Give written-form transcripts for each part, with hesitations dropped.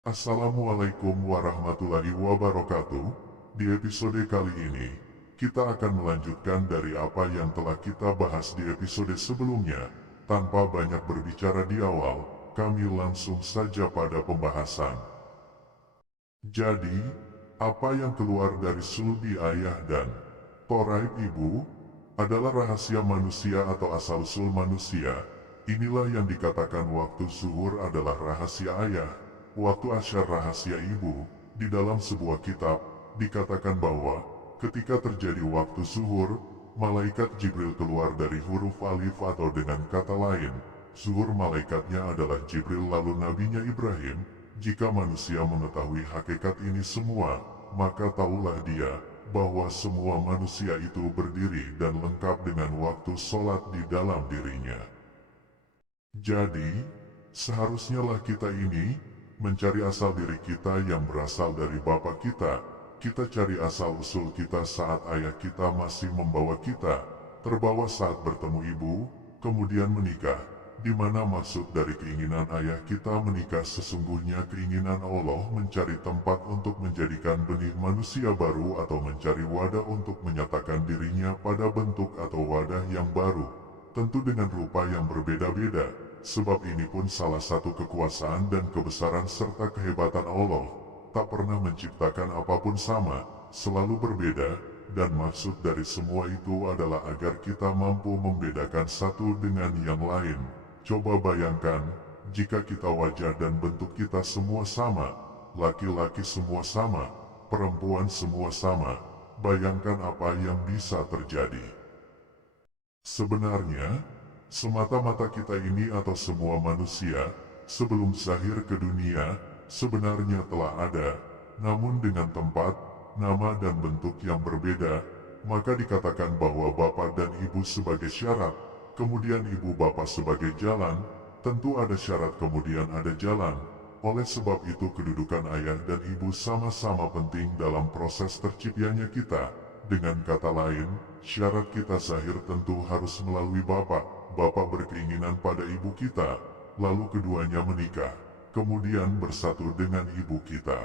Assalamualaikum warahmatullahi wabarakatuh. Di episode kali ini, kita akan melanjutkan dari apa yang telah kita bahas di episode sebelumnya. Tanpa banyak berbicara di awal, kami langsung saja pada pembahasan. Jadi, apa yang keluar dari sulbi ayah dan toraib ibu adalah rahasia manusia atau asal-usul manusia. Inilah yang dikatakan waktu zuhur adalah rahasia ayah, waktu asyar rahasia ibu. Di dalam sebuah kitab, dikatakan bahwa ketika terjadi waktu zuhur, malaikat Jibril keluar dari huruf alif atau dengan kata lain, zuhur malaikatnya adalah Jibril lalu nabinya Ibrahim. Jika manusia mengetahui hakikat ini semua, maka tahulah dia bahwa semua manusia itu berdiri dan lengkap dengan waktu sholat di dalam dirinya. Jadi, seharusnya lah kita ini mencari asal diri kita yang berasal dari Bapa kita. Kita cari asal-usul kita saat ayah kita masih membawa kita, terbawa saat bertemu ibu, kemudian menikah. Di mana maksud dari keinginan ayah kita menikah sesungguhnya keinginan Allah mencari tempat untuk menjadikan benih manusia baru atau mencari wadah untuk menyatakan dirinya pada bentuk atau wadah yang baru. Tentu dengan rupa yang berbeda-beda, sebab ini pun salah satu kekuasaan dan kebesaran serta kehebatan Allah. Tak pernah menciptakan apapun sama, selalu berbeda, dan maksud dari semua itu adalah agar kita mampu membedakan satu dengan yang lain. Coba bayangkan, jika kita wajah dan bentuk kita semua sama, laki-laki semua sama, perempuan semua sama, bayangkan apa yang bisa terjadi. Sebenarnya, semata-mata kita ini atau semua manusia, sebelum zahir ke dunia, sebenarnya telah ada, namun dengan tempat, nama dan bentuk yang berbeda, maka dikatakan bahwa Bapa dan Ibu sebagai syarat, kemudian ibu bapa sebagai jalan, tentu ada syarat kemudian ada jalan. Oleh sebab itu kedudukan ayah dan ibu sama-sama penting dalam proses terciptanya kita. Dengan kata lain, syarat kita zahir tentu harus melalui bapa. Bapa berkeinginan pada ibu kita, lalu keduanya menikah, kemudian bersatu dengan ibu kita.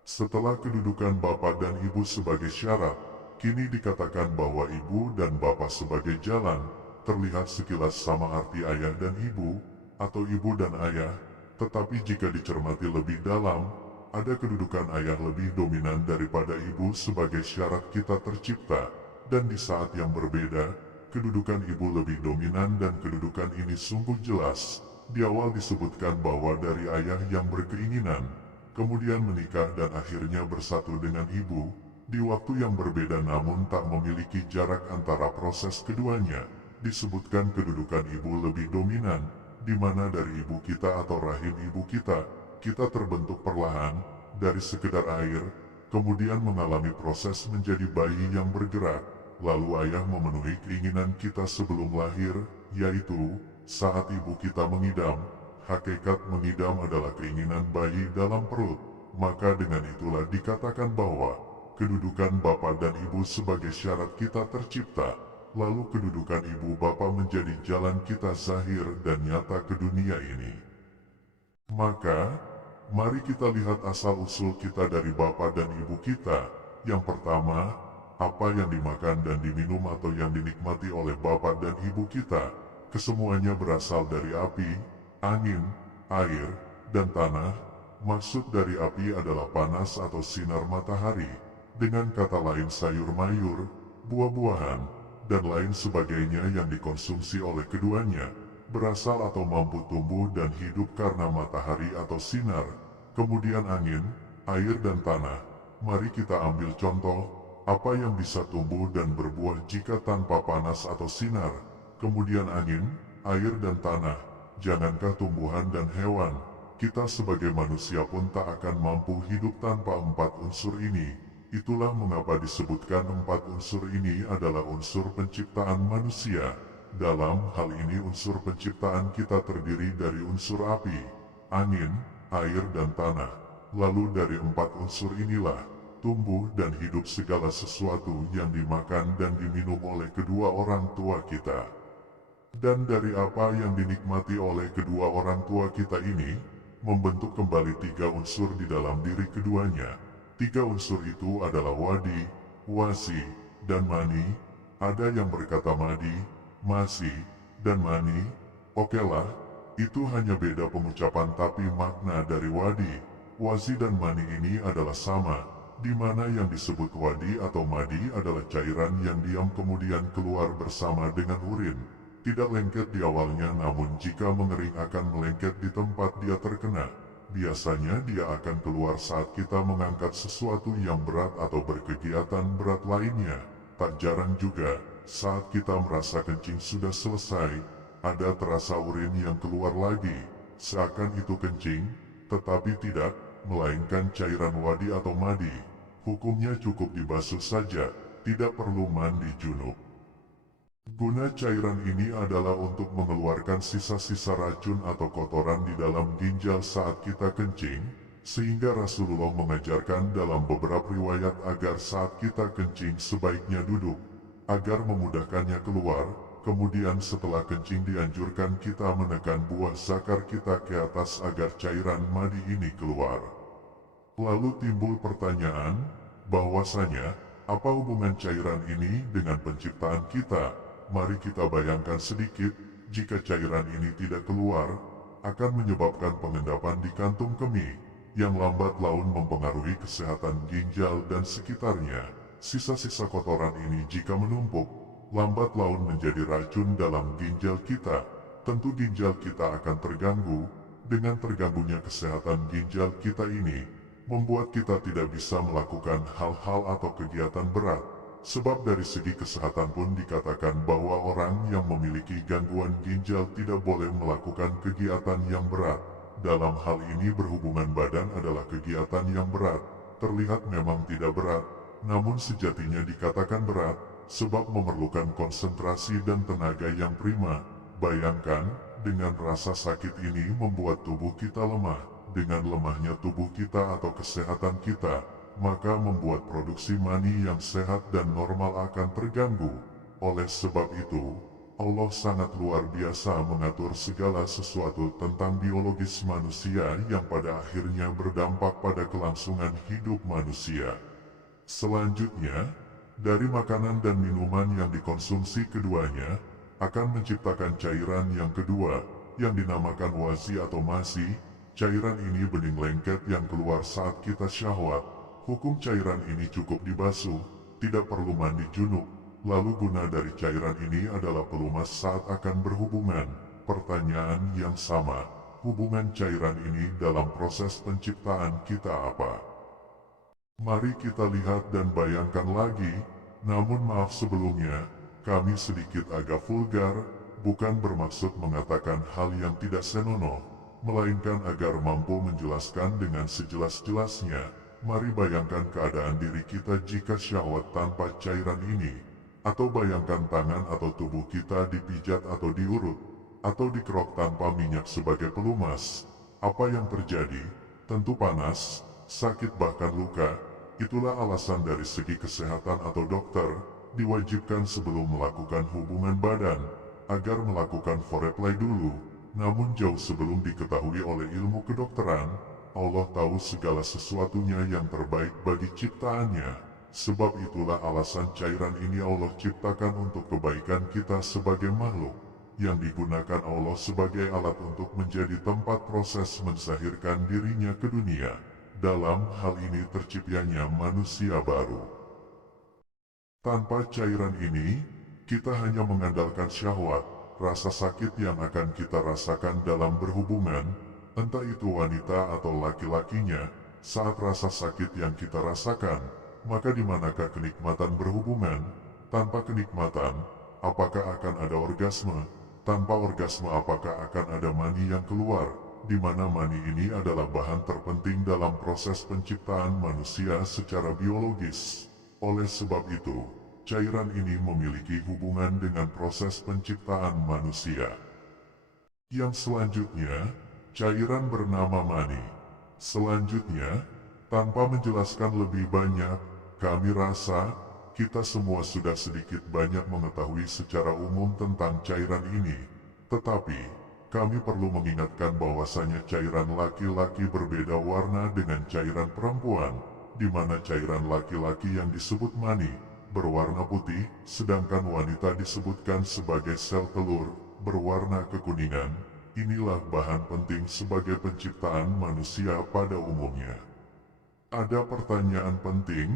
Setelah kedudukan bapa dan ibu sebagai syarat, kini dikatakan bahwa ibu dan bapa sebagai jalan. Terlihat sekilas sama arti ayah dan ibu, atau ibu dan ayah, tetapi jika dicermati lebih dalam, ada kedudukan ayah lebih dominan daripada ibu sebagai syarat kita tercipta, dan di saat yang berbeda, kedudukan ibu lebih dominan dan kedudukan ini sungguh jelas. Di awal disebutkan bahwa dari ayah yang berkeinginan, kemudian menikah dan akhirnya bersatu dengan ibu, di waktu yang berbeda namun tak memiliki jarak antara proses keduanya. Disebutkan kedudukan ibu lebih dominan, di mana dari ibu kita atau rahim ibu kita terbentuk perlahan, dari sekedar air, kemudian mengalami proses menjadi bayi yang bergerak, lalu ayah memenuhi keinginan kita sebelum lahir, yaitu, saat ibu kita mengidam. Hakikat mengidam adalah keinginan bayi dalam perut, maka dengan itulah dikatakan bahwa, kedudukan bapa dan ibu sebagai syarat kita tercipta. Lalu kedudukan ibu bapa menjadi jalan kita zahir dan nyata ke dunia ini. Maka, mari kita lihat asal-usul kita dari bapa dan ibu kita. Yang pertama, apa yang dimakan dan diminum atau yang dinikmati oleh bapa dan ibu kita, kesemuanya berasal dari api, angin, air, dan tanah. Maksud dari api adalah panas atau sinar matahari, dengan kata lain sayur mayur, buah-buahan, dan lain sebagainya yang dikonsumsi oleh keduanya, berasal atau mampu tumbuh dan hidup karena matahari atau sinar. Kemudian angin, air dan tanah. Mari kita ambil contoh, apa yang bisa tumbuh dan berbuah jika tanpa panas atau sinar. Kemudian angin, air dan tanah. Jangankah tumbuhan dan hewan, kita sebagai manusia pun tak akan mampu hidup tanpa empat unsur ini. Itulah mengapa disebutkan empat unsur ini adalah unsur penciptaan manusia. Dalam hal ini unsur penciptaan kita terdiri dari unsur api, angin, air dan tanah. Lalu dari empat unsur inilah, tumbuh dan hidup segala sesuatu yang dimakan dan diminum oleh kedua orang tua kita. Dan dari apa yang dinikmati oleh kedua orang tua kita ini, membentuk kembali tiga unsur di dalam diri keduanya. Tiga unsur itu adalah wadi, wasi, dan mani. Ada yang berkata madi, masi, dan mani. Okelah, itu hanya beda pengucapan tapi makna dari wadi, wasi dan mani ini adalah sama, di mana yang disebut wadi atau madi adalah cairan yang diam kemudian keluar bersama dengan urin. Tidak lengket di awalnya, namun jika mengering akan melengket di tempat dia terkena. Biasanya dia akan keluar saat kita mengangkat sesuatu yang berat atau berkegiatan berat lainnya. Tak jarang juga, saat kita merasa kencing sudah selesai, ada terasa urin yang keluar lagi, seakan itu kencing, tetapi tidak, melainkan cairan wadi atau madi. Hukumnya cukup dibasuh saja, tidak perlu mandi junub. Guna cairan ini adalah untuk mengeluarkan sisa-sisa racun atau kotoran di dalam ginjal saat kita kencing, sehingga Rasulullah mengajarkan dalam beberapa riwayat agar saat kita kencing sebaiknya duduk, agar memudahkannya keluar. Kemudian setelah kencing dianjurkan kita menekan buah zakar kita ke atas agar cairan madi ini keluar. Lalu timbul pertanyaan, bahwasanya, apa hubungan cairan ini dengan penciptaan kita? Mari kita bayangkan sedikit, jika cairan ini tidak keluar, akan menyebabkan pengendapan di kantung kemih, yang lambat laun mempengaruhi kesehatan ginjal dan sekitarnya. Sisa-sisa kotoran ini jika menumpuk, lambat laun menjadi racun dalam ginjal kita. Tentu ginjal kita akan terganggu. Dengan terganggunya kesehatan ginjal kita ini, membuat kita tidak bisa melakukan hal-hal atau kegiatan berat. Sebab dari segi kesehatan pun dikatakan bahwa orang yang memiliki gangguan ginjal tidak boleh melakukan kegiatan yang berat. Dalam hal ini berhubungan badan adalah kegiatan yang berat. Terlihat memang tidak berat, namun sejatinya dikatakan berat, sebab memerlukan konsentrasi dan tenaga yang prima. Bayangkan, dengan rasa sakit ini membuat tubuh kita lemah. Dengan lemahnya tubuh kita atau kesehatan kita, maka membuat produksi mani yang sehat dan normal akan terganggu. Oleh sebab itu, Allah sangat luar biasa mengatur segala sesuatu tentang biologis manusia yang pada akhirnya berdampak pada kelangsungan hidup manusia. Selanjutnya, dari makanan dan minuman yang dikonsumsi keduanya, akan menciptakan cairan yang kedua, yang dinamakan wasi atau masi. Cairan ini bening lengket yang keluar saat kita syahwat. Hukum cairan ini cukup dibasuh, tidak perlu mandi junub. Lalu guna dari cairan ini adalah pelumas saat akan berhubungan. Pertanyaan yang sama, hubungan cairan ini dalam proses penciptaan kita apa? Mari kita lihat dan bayangkan lagi, namun maaf sebelumnya, kami sedikit agak vulgar, bukan bermaksud mengatakan hal yang tidak senonoh, melainkan agar mampu menjelaskan dengan sejelas-jelasnya. Mari bayangkan keadaan diri kita jika syahwat tanpa cairan ini, atau bayangkan tangan atau tubuh kita dipijat atau diurut, atau dikerok tanpa minyak sebagai pelumas. Apa yang terjadi? Tentu panas, sakit bahkan luka. Itulah alasan dari segi kesehatan atau dokter, diwajibkan sebelum melakukan hubungan badan, agar melakukan foreplay dulu. Namun jauh sebelum diketahui oleh ilmu kedokteran, Allah tahu segala sesuatunya yang terbaik bagi ciptaannya. Sebab itulah alasan cairan ini Allah ciptakan untuk kebaikan kita sebagai makhluk, yang digunakan Allah sebagai alat untuk menjadi tempat proses menzahirkan dirinya ke dunia. Dalam hal ini terciptanya manusia baru. Tanpa cairan ini, kita hanya mengandalkan syahwat, rasa sakit yang akan kita rasakan dalam berhubungan, entah itu wanita atau laki-lakinya. Saat rasa sakit yang kita rasakan, maka di manakah kenikmatan berhubungan? Tanpa kenikmatan, apakah akan ada orgasme? Tanpa orgasme, apakah akan ada mani yang keluar? Di mana mani ini adalah bahan terpenting dalam proses penciptaan manusia secara biologis. Oleh sebab itu, cairan ini memiliki hubungan dengan proses penciptaan manusia. Yang selanjutnya, cairan bernama mani. Selanjutnya, tanpa menjelaskan lebih banyak, kami rasa kita semua sudah sedikit banyak mengetahui secara umum tentang cairan ini. Tetapi, kami perlu mengingatkan bahwasanya cairan laki-laki berbeda warna dengan cairan perempuan, di mana cairan laki-laki yang disebut mani berwarna putih, sedangkan wanita disebutkan sebagai sel telur berwarna kekuningan. Inilah bahan penting sebagai penciptaan manusia pada umumnya. Ada pertanyaan penting,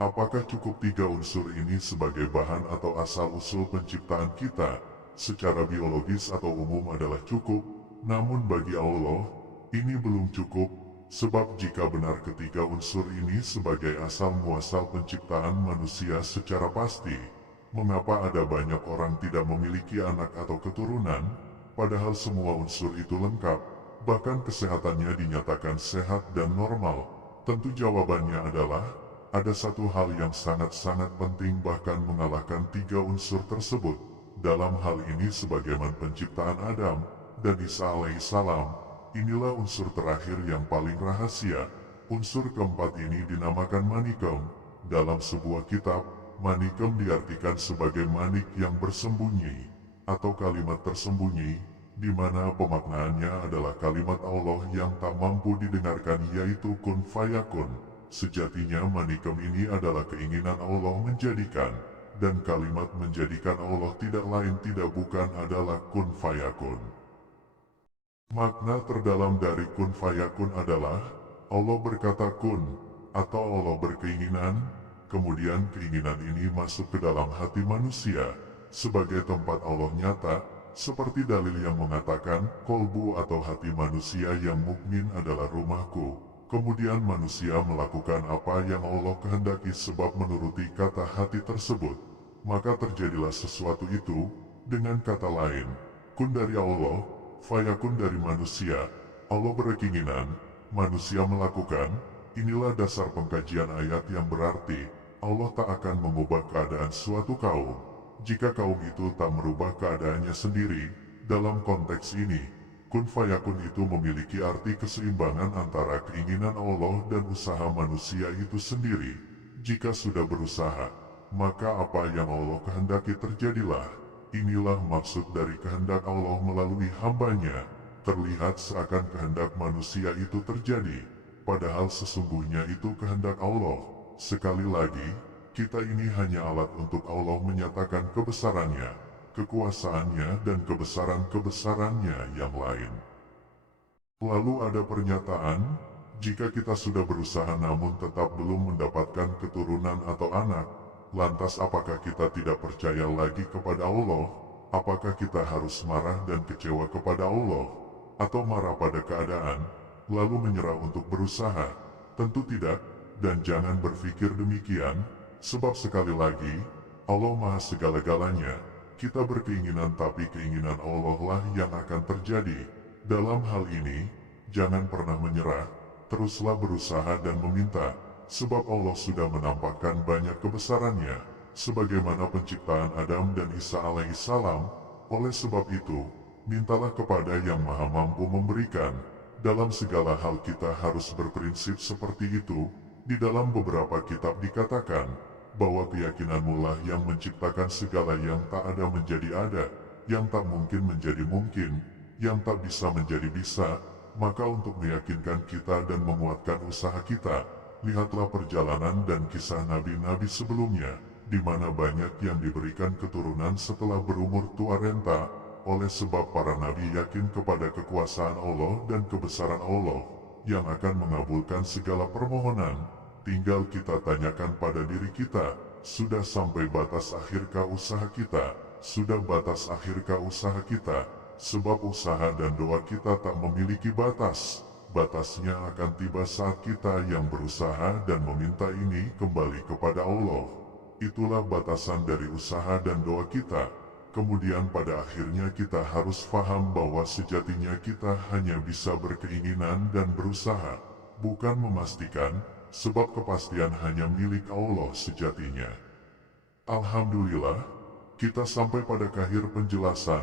apakah cukup 3 unsur ini sebagai bahan atau asal-usul penciptaan kita? Secara biologis atau umum adalah cukup, namun bagi Allah, ini belum cukup, sebab jika benar ketiga unsur ini sebagai asal-muasal penciptaan manusia secara pasti, mengapa ada banyak orang tidak memiliki anak atau keturunan, padahal semua unsur itu lengkap, bahkan kesehatannya dinyatakan sehat dan normal? Tentu jawabannya adalah, ada satu hal yang sangat-sangat penting bahkan mengalahkan 3 unsur tersebut. Dalam hal ini sebagaimana penciptaan Adam dan Isa alaihissalam, inilah unsur terakhir yang paling rahasia. Unsur keempat ini dinamakan manikem. Dalam sebuah kitab, manikem diartikan sebagai manik yang bersembunyi, atau kalimat tersembunyi, di mana pemaknaannya adalah kalimat Allah yang tak mampu didengarkan, yaitu kun fayakun. Sejatinya manikem ini adalah keinginan Allah menjadikan, dan kalimat menjadikan Allah tidak lain tidak bukan adalah kun fayakun. Makna terdalam dari kun fayakun adalah, Allah berkata kun, atau Allah berkeinginan, kemudian keinginan ini masuk ke dalam hati manusia, sebagai tempat Allah nyata, seperti dalil yang mengatakan, kolbu atau hati manusia yang mukmin adalah rumahku. Kemudian manusia melakukan apa yang Allah kehendaki sebab menuruti kata hati tersebut, maka terjadilah sesuatu itu. Dengan kata lain, kun dari Allah, fayakun dari manusia. Allah berkeinginan, manusia melakukan. Inilah dasar pengkajian ayat yang berarti, Allah tak akan mengubah keadaan suatu kaum, jika kaum itu tak merubah keadaannya sendiri. Dalam konteks ini, kun fayakun itu memiliki arti keseimbangan antara keinginan Allah dan usaha manusia itu sendiri. Jika sudah berusaha, maka apa yang Allah kehendaki terjadilah. Inilah maksud dari kehendak Allah melalui hambanya. Terlihat seakan kehendak manusia itu terjadi, padahal sesungguhnya itu kehendak Allah. Sekali lagi, kita ini hanya alat untuk Allah menyatakan kebesarannya, kekuasaannya dan kebesaran-kebesarannya yang lain. Lalu ada pernyataan, jika kita sudah berusaha namun tetap belum mendapatkan keturunan atau anak, lantas apakah kita tidak percaya lagi kepada Allah? Apakah kita harus marah dan kecewa kepada Allah? Atau marah pada keadaan, lalu menyerah untuk berusaha? Tentu tidak, dan jangan berpikir demikian, sebab sekali lagi, Allah Maha segala-galanya. Kita berkeinginan tapi keinginan Allah lah yang akan terjadi. Dalam hal ini, jangan pernah menyerah, teruslah berusaha dan meminta, sebab Allah sudah menampakkan banyak kebesarannya, sebagaimana penciptaan Adam dan Isa alaihissalam. Oleh sebab itu, mintalah kepada yang maha mampu memberikan. Dalam segala hal kita harus berprinsip seperti itu. Di dalam beberapa kitab dikatakan, bahwa keyakinanmu lah yang menciptakan segala yang tak ada menjadi ada, yang tak mungkin menjadi mungkin, yang tak bisa menjadi bisa. Maka untuk meyakinkan kita dan menguatkan usaha kita, lihatlah perjalanan dan kisah nabi-nabi sebelumnya, di mana banyak yang diberikan keturunan setelah berumur tua renta, oleh sebab para nabi yakin kepada kekuasaan Allah dan kebesaran Allah, yang akan mengabulkan segala permohonan. Tinggal kita tanyakan pada diri kita, sudah sampai batas akhirkah usaha kita? Sudah batas akhirkah usaha kita? Sebab usaha dan doa kita tak memiliki batas. Batasnya akan tiba saat kita yang berusaha dan meminta ini kembali kepada Allah. Itulah batasan dari usaha dan doa kita. Kemudian pada akhirnya kita harus faham bahwa sejatinya kita hanya bisa berkeinginan dan berusaha, bukan memastikan, sebab kepastian hanya milik Allah sejatinya. Alhamdulillah, kita sampai pada akhir penjelasan.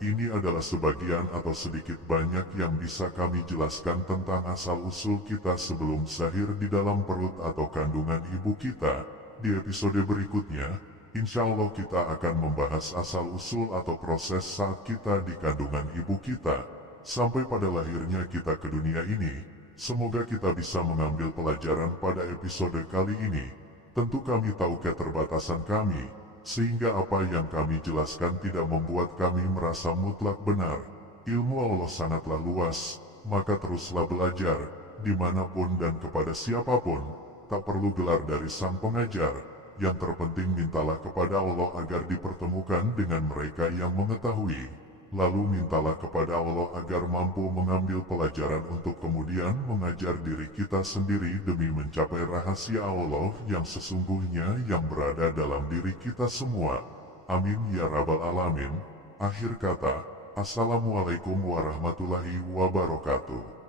Ini adalah sebagian atau sedikit banyak yang bisa kami jelaskan tentang asal-usul kita sebelum zahir di dalam perut atau kandungan ibu kita. Di episode berikutnya, insya Allah kita akan membahas asal-usul atau proses saat kita di kandungan ibu kita, sampai pada lahirnya kita ke dunia ini. Semoga kita bisa mengambil pelajaran pada episode kali ini. Tentu kami tahu keterbatasan kami, sehingga apa yang kami jelaskan tidak membuat kami merasa mutlak benar. Ilmu Allah sangatlah luas, maka teruslah belajar, dimanapun dan kepada siapapun. Tak perlu gelar dari sang pengajar. Yang terpenting mintalah kepada Allah agar dipertemukan dengan mereka yang mengetahui. Lalu mintalah kepada Allah agar mampu mengambil pelajaran untuk kemudian mengajar diri kita sendiri demi mencapai rahasia Allah yang sesungguhnya yang berada dalam diri kita semua. Amin ya rabbal alamin. Akhir kata, Assalamualaikum warahmatullahi wabarakatuh.